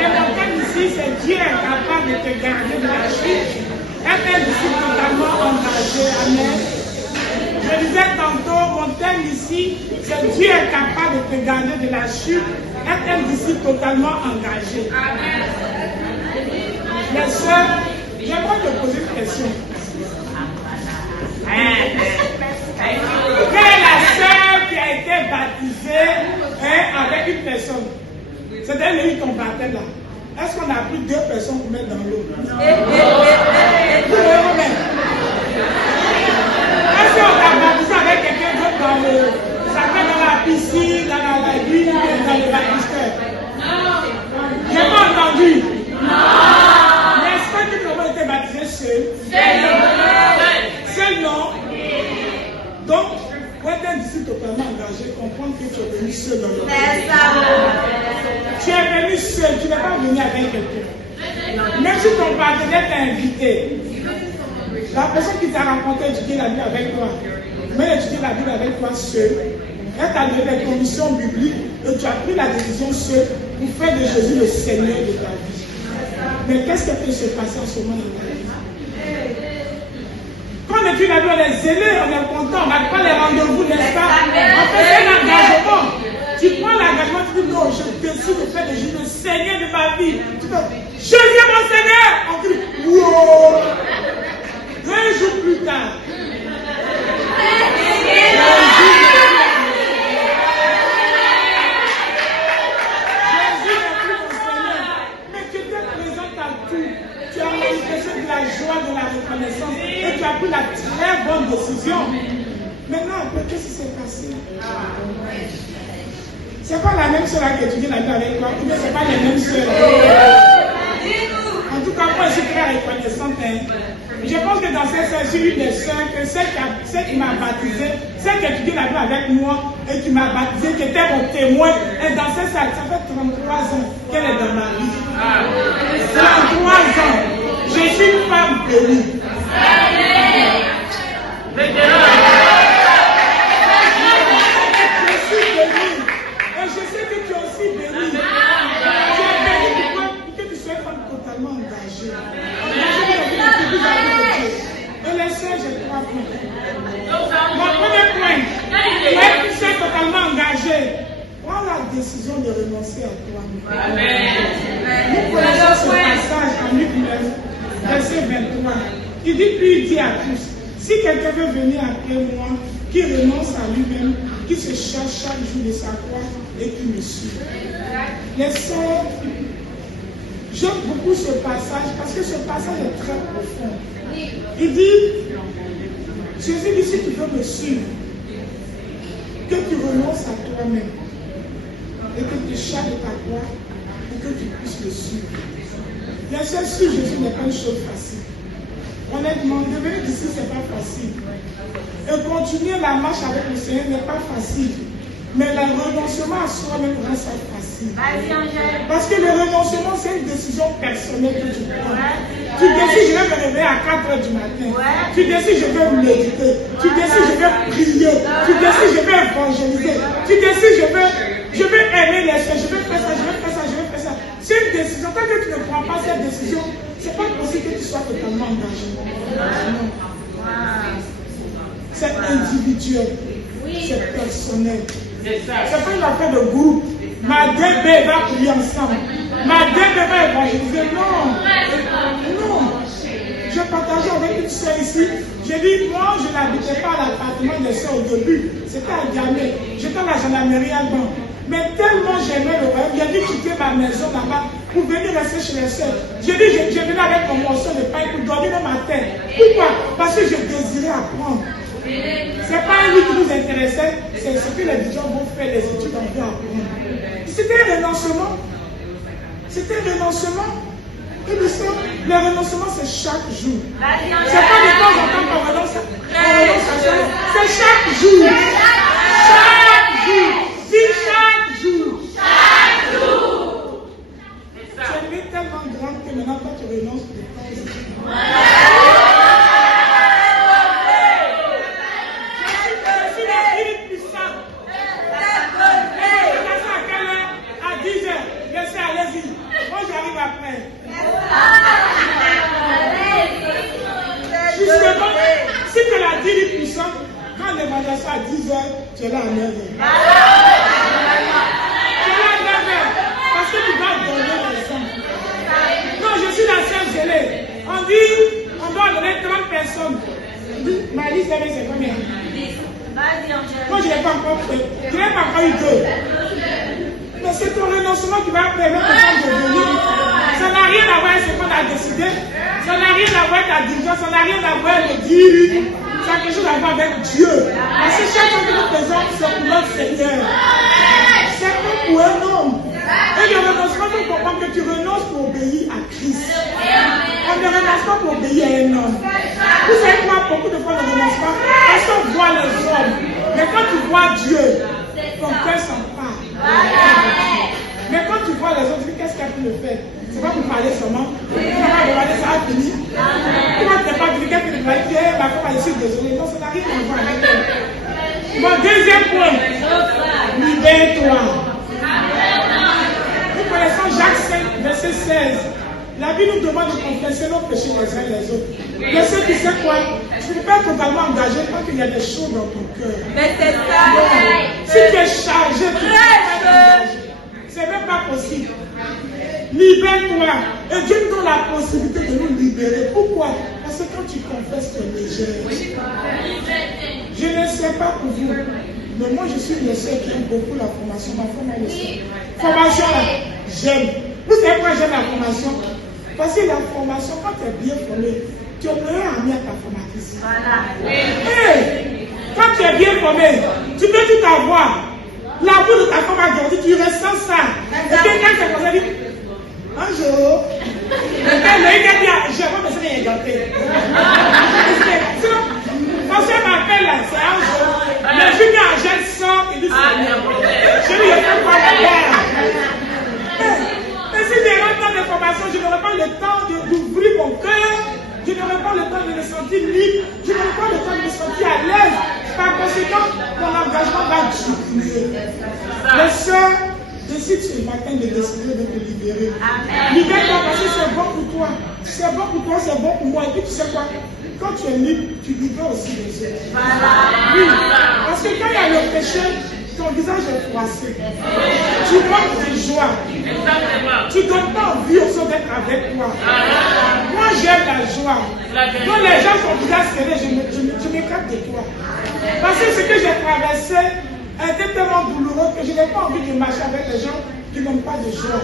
l'autel ici, c'est Dieu est capable de te garder de la chute. Être un disciple totalement engagé. Amen. Je disais tantôt, mon thème ici, c'est Dieu est capable de te garder de la chute. Être un disciple totalement engagé. Amen. Les sœurs, j'aimerais te poser une question. Quelle est la sœur qui a été baptisée avec une personne? C'était lui ton baptême là. Est-ce qu'on a pris 2 personnes pour mettre dans l'eau? Est-ce qu'on a baptisé avec quelqu'un d'autre dans le. Ça fait dans la piscine, dans la ville, dans le baptistère? J'ai pas entendu. Mais est-ce que nous avons été baptisés seuls? Seul non. Donc, pour être un disciple totalement engagé, comprendre que tu es venu seul dans le monde. Tu es venu seul, tu n'es pas venu avec quelqu'un. Même si ton partenaire t'a invité, la personne qui t'a rencontré étudier la Bible avec toi, mais étudier la Bible avec toi seul, elle t'a donné des conditions bibliques et tu as pris la décision seul pour faire de Jésus le Seigneur de ta vie. Mais qu'est-ce qui peut se passer en ce moment dans ta vie? Quand on étudie la Bible, on est zélé, on est content, on n'a pas les rendez-vous, n'est-ce pas? On fait un engagement. Tu prends l'engagement, tu dis non, je décide de faire de Jésus le Seigneur de ma vie. Tu dis, je viens mon Seigneur. On dit, wow. 2 jours plus tard. Tu as manifesté de la joie, de la reconnaissance et tu as pris la très bonne décision. Maintenant, qu'est-ce qui s'est passé? C'est pas la même sœur qui étudie la Bible avec toi, ou bien c'est pas les mêmes sœurs. En tout cas, moi je suis très reconnaissante. Je pense que dans ces sœurs, j'ai eu des sœurs, que celle qui m'a baptisé, celle qui étudie la Bible avec moi et qui m'a baptisé, qui était mon témoin, et dans ces sœurs, ça fait 33 ans qu'elle est dans ma vie. 33 ans. Je suis une femme bénie. Je suis bénie. Et je sais que tu es aussi bénie. Tu es bénie pour que tu sois une femme totalement engagée. Et les sœurs, j'ai 3 points. Mon premier point, être une sœur totalement engagée. Prends la décision de renoncer à toi. Amen. Nous connaissons ce passage en Luc 9, verset 23. Il dit, puis il dit à tous, si quelqu'un veut venir après moi, qui renonce à lui-même, qui se charge chaque jour de sa croix et qui me suit. Les sœurs, j'aime beaucoup ce passage parce que ce passage est très profond. Il dit, Jésus dit, si tu veux me suivre, que tu renonces à toi-même et que tu charges de ta croix pour que tu puisses le suivre. Bien sûr, suivre Jésus n'est pas une chose facile. Honnêtement, devenir disciple, ce n'est pas facile. Et continuer la marche avec le Seigneur n'est pas facile. Mais le renoncement à soi-même rend ça facile. Parce que le renoncement, c'est une décision personnelle que tu prends. Tu décides, je vais me réveiller à 4 h du matin. Tu décides, je vais méditer. Tu décides, je vais prier. Tu décides, je vais évangéliser. Tu décides, je vais aimer les choses. Je vais faire ça, je vais faire ça, je vais faire ça. C'est une décision. Tant que tu ne prends pas cette décision, ce n'est pas possible que tu sois totalement engagé. Non. C'est individuel. C'est personnel. C'est pas une affaire de groupe. Ma DB va prier ensemble. Ma DB va évangéliser. Non. Non. Je partageais avec une soeur ici. J'ai dit, moi, je n'habitais pas à l'appartement des soeurs au début. C'était à Diamé. J'étais à la gendarmerie allemande. Mais tellement j'aimais le royaume, j'ai dû quitter ma maison là-bas pour venir rester chez les soeurs. J'ai dit, je venais avec mon morceau de pain pour dormir dans ma tête. Pourquoi? Parce que je désirais apprendre. Ce n'est pas un livre qui nous intéressait, c'est ce que les étudiants vont faire, les études en vue apprendre. C'était un renoncement. C'était un renoncement. Et le renoncement, c'est chaque jour. C'est pas de temps en temps qu'on renonce à soi. C'est chaque jour. Chaque jour. Dis chaque jour. Chaque jour. Tu es tellement grande que maintenant, toi, tu renonces de temps en temps. l'évangélisation à 10h, tu es là à 9h. Tu es là à 9h. Parce que tu vas donner le sang. Quand je suis la sœur Zélé, on dit, on doit donner 30 personnes. Ma liste c'est combien? Moi je n'ai pas encore fait. Je n'ai pas encore eu 2. Mais c'est ton renoncement qui va permettre aux gens de venir. Ça n'a rien à voir avec ce qu'on a décidé. Ça n'a rien à voir avec ta division. Ça n'a rien à voir avec le dire. Ça a quelque chose à voir avec Dieu. Parce que chaque fois que nous faisons, c'est pour notre Seigneur. C'est comme pour un homme. Et le renoncement, il faut comprendre que tu renonces pour obéir à Christ. On ne renonce pas pour obéir à un homme. Vous savez quoi, beaucoup de fois, on ne renonce pas parce qu'on voit les hommes. Mais quand tu vois Dieu, ton cœur s'empare. Mais quand tu vois les autres, tu dis qu'est-ce qu'il a pu le faire? C'est pas pour parler seulement. Tu vas regarder, ça a fini. Tu vas te pas dire quelqu'un qui va dire, ma femme, je suis désolée. Non, ça n'a rien à voir avec elle. Mon deuxième point, libère-toi. Nous connaissons Jacques 5, verset 16. La Bible nous demande de confesser nos péchés les uns les autres. Mais ce qui sait quoi? Tu ne peux pas être totalement engagé quand il y a des choses dans ton cœur. Mais c'est ça. Si tu es chargé, tu ne peux pas t'engager. Ce n'est même pas possible. Libère-toi. Et Dieu nous donne la possibilité de nous libérer. Pourquoi? Parce que quand tu confesses, tu es léger. Je ne sais pas pour vous, mais moi je suis le seul qui aime beaucoup la formation. Ma femme est le seul. Formation, j'aime. Vous savez pourquoi j'aime la formation? Parce que la formation, quand tu es bien formé, tu es meilleur ami à ta formatrice. Hey, quand tu es bien formé, tu peux tout avoir. La voix de ta femme a grandi, tu ressens ça. Et quelqu'un s'est posé, dit, un jour, j'ai pas besoin d'y gâter. Quand ça m'appelle là, c'est un jour. Mais je viens à Jeanne sort, il dit, je lui ai fait pas la guerre. Et si j'ai un temps de formation, je n'aurai pas le temps d'ouvrir mon cœur, je n'aurai pas le temps de me sentir libre, je n'aurai pas le temps de me sentir à l'aise. Par conséquent, mon engagement va diminuer. Les sœurs, décide ce matin de décider de te libérer. Libère-toi parce que c'est bon pour toi. C'est bon pour toi, c'est bon pour moi. Et puis tu sais quoi? Quand tu es libre, tu libères aussi les autres. Oui. Parce que quand il y a le péché, ton visage est froissé. Tu manques de joie. Tu ne donnes pas envie aux autres d'être avec toi. Moi, j'aime la joie. Quand les gens sont déjà serrés, je m'écarte de toi. Parce que ce que j'ai traversé était tellement douloureux que je n'ai pas envie de marcher avec les gens qui n'ont pas de joie.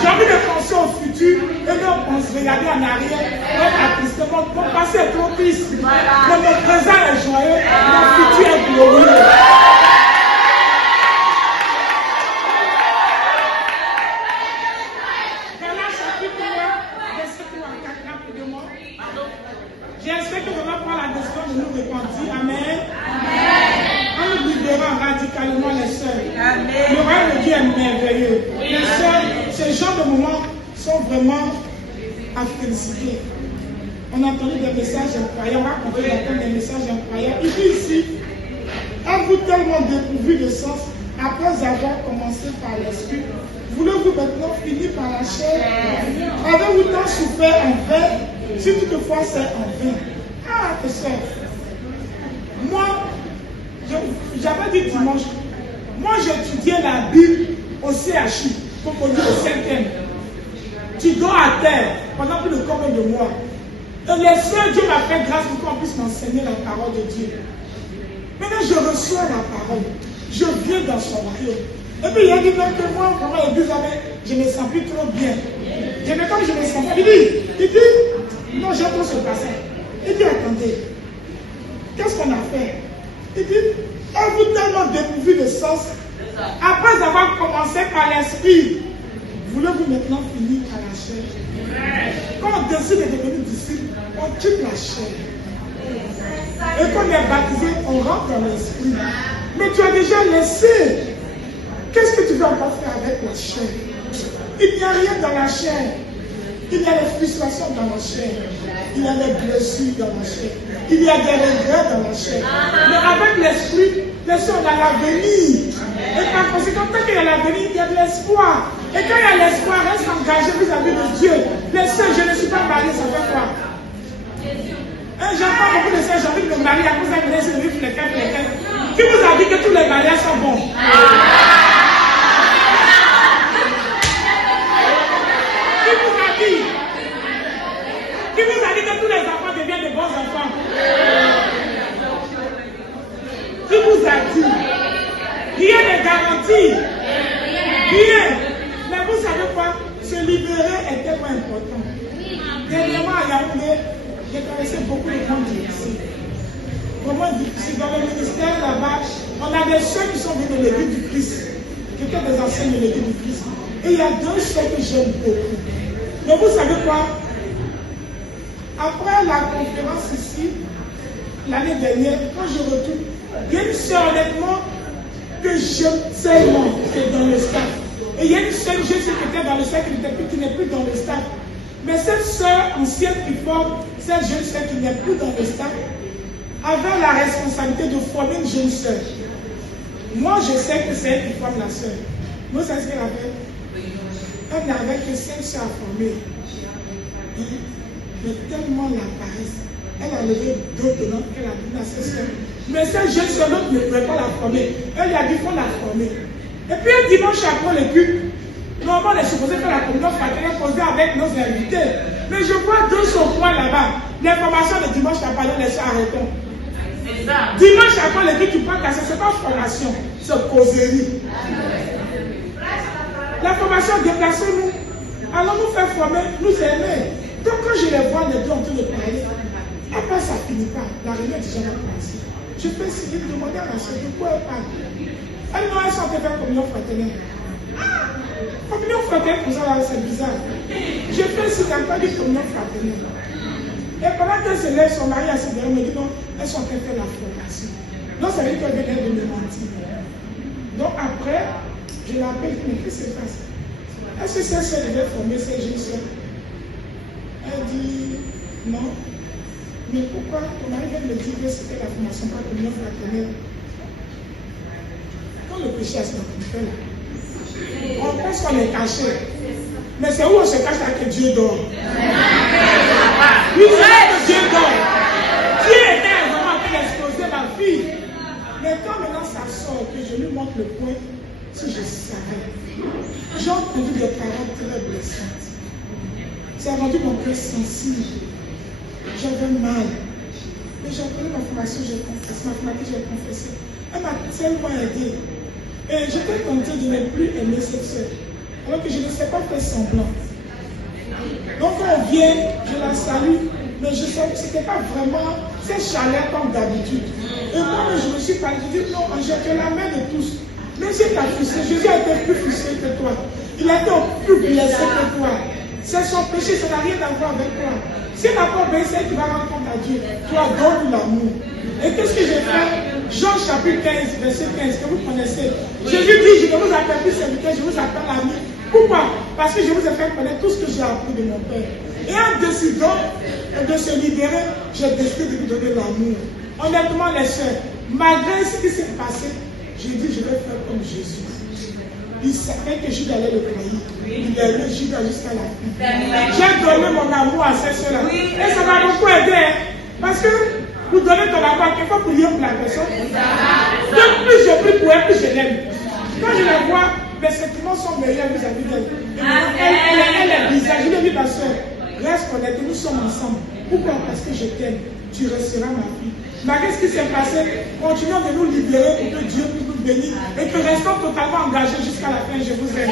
J'ai envie de penser au futur et non on se regarder en arrière, être attristement. Mon passé est trop triste. Mais mon présent est joyeux, mon futur est glorieux. J'espère que on va prendre la décision de nous repentir. Amen. En nous libérant radicalement les sœurs. Le royaume de Dieu est merveilleux. Les sœurs, ces genres de moments sont vraiment à féliciter. On a entendu des messages incroyables, on va continuer d'entendre des messages incroyables. Il dit ici, êtes-vous tellement dépourvu de sens après avoir commencé par l'esprit? Voulez-vous maintenant finir par la chair? Avez-vous tant souffert en vain? Si toutefois c'est en vain. Ah, tes soeurs. Moi, j'avais dit dimanche, moi j'étudiais la Bible au CHU, comme on dit au 5e. Tu dors à terre pendant plus de combien de mois? Et les sœurs, Dieu m'a fait grâce pour qu'on puisse m'enseigner la parole de Dieu. Maintenant, je reçois la parole. Je viens dans son royaume. Et puis il a dit même que moi, pendant les 12 années, je ne me sens plus trop bien. Mais comme je me sens pas, il dit, non, j'ai trop ce passage. Il dit, attendez, qu'est-ce qu'on a fait? Il dit, êtes-vous tellement dépourvu de sens? Après avoir commencé par l'esprit, voulez-vous maintenant finir par la chair? Quand on décide de devenir disciple, on quitte la chair. Et quand on est baptisé, on rentre dans l'esprit. Mais tu as déjà laissé. Qu'est-ce que tu vas encore faire avec la chair? Il n'y a rien dans la chair. Il y a des frustrations dans la chair. Il y a des blessures dans la chair. Il y a des regrets dans la chair. Mais avec l'esprit, on a l'avenir. Et par conséquent, tant qu'il y a l'avenir, il y a de l'espoir. Et quand il y a l'espoir, reste engagé vis-à-vis de Dieu. Les sœurs, je ne suis pas mariée, ça fait quoi? J'entends beaucoup de sœurs, j'ai envie de me marier à cause d'un blessure de vie pour lesquels que tous les mariages sont bons? Qui vous a dit que tous les enfants deviennent de bons enfants? Qui vous a dit? Rien n'est garanti. Rien. Mais vous savez quoi? Se libérer est tellement important. Dernièrement à Yaoundé, j'ai connaissé beaucoup de gens difficiles. Comment difficile? Dans le ministère là-bas, on a des soeurs qui sont venues de l'église du Christ, qui étaient des anciennes de l'église du Christ. Et il y a deux soeurs que j'aime beaucoup. Mais vous savez quoi? Après la conférence ici, l'année dernière, quand je retourne, il y a une soeur honnêtement que j'aime tellement, c'est dans le staff. Et il y a une seule jeune qui était dans le staff qui n'est plus dans le staff. Mais cette soeur ancienne qui forme, cette jeune soeur qui n'est plus dans le staff, avait la responsabilité de former une jeune soeur. Moi, je sais que c'est elle qui forme la soeur. Vous savez ce qu'elle avait? Elle n'avait que 5 soeurs à former. Mais tellement la paresse, elle a levé d'autres noms qu'elle a donné à ses soeurs. Mais cette jeune soeur, l'autre ne pouvait pas la former. Elle lui a dit qu'il faut la former. Et puis un dimanche après le culte, normalement on est supposé faire la communion fraternelle posée avec nos invités. Mais je vois deux son point là-bas. L'information de dimanche après les soeurs arrêtons. Dimanche après le culte, tu prends ta soeur, c'est pas formation, c'est causerie. La formation, déplacez-nous. Allons nous faire former, nous aimer. Donc quand je les vois les deux en train de parler, après ça finit pas. La réunion est déjà commencée. Je peux essayer de demander à ma soeur de quoi elle parle. Elle m'a dit qu'on faire communion fraternelle. Communion fraternelle, pour ça là, c'est bizarre. Je fais si tu n'as pas dit communion fraternelle. Et pendant qu'elle se lève, son mari a ses derrière me dit non, elles sont en train de faire la formation. Donc ça veut dire qu'elle vient de me mentir. Donc après, je l'appelle, mais qu'est-ce qui se passe? Est-ce que cette soeur devait former ces jeunes soeurs? Elle dit non. Mais pourquoi ton mari vient de me dire que c'était la formation, pas communion fraternelle? Quand le péché est dans notre cœur, on pense qu'on est caché. Mais c'est où on se cache là que Dieu dort. Oui, c'est là que Dieu dort. Dieu était vraiment en train d'exposer ma fille. Mais quand maintenant ça sort, que je lui montre le point, si je savais, j'ai entendu des paroles très blessantes. Ça a rendu mon cœur sensible. J'avais mal. Mais j'ai appris ma formation, j'ai confessé. Ma formation, j'ai confessé. Elle m'a tellement aidée. Et j'étais contente de ne plus aimer cette soeur. Alors que je ne sais pas faire semblant. Donc quand on vient, je la salue. Mais je sais que ce n'était pas vraiment cette chaleur comme d'habitude. Et moi, je me suis parlé. Je dis non, Angèle, tu es la mère de tous. Même si tu as frustré, Jésus a été plus frustré que toi. Il a été plus blessé que toi. C'est son péché, ça n'a rien à voir avec toi. Si tu n'as pas obéissé, tu vas rendre compte à Dieu. Toi, donne l'amour. Et qu'est-ce que j'ai fait? Jean chapitre 15, verset 15, que vous connaissez. Jésus dit, je ne vous appelle plus serviteur, je vous appelle ami. Pourquoi? Parce que je vous ai fait connaître tout ce que j'ai appris de mon Père. Et en décidant de se libérer, j'ai décidé de lui donner l'amour. Honnêtement, les soeurs, malgré ce qui s'est passé, j'ai dit, je vais faire comme Jésus. Il savait que Judas allait le trahir. Il a eu Judas jusqu'à la fin. J'ai donné mon amour à ces soeurs-là. Et ça m'a beaucoup aidé. Hein? Parce que vous donnez ton amour, quelquefois pour prier pour la personne. Donc plus je prie pour elle, plus je l'aime. Quand je la vois, mes sentiments sont meilleurs vis-à-vis d'elle. Elle est bizarre. Je lui ai dit, ma soeur, reste honnête, nous sommes ensemble. Pourquoi? Parce que je t'aime. Tu resteras ma fille. Malgré ce qui s'est passé, continuons de nous libérer pour que Dieu puisse nous bénir et que restons totalement engagés jusqu'à la fin. Je vous aime.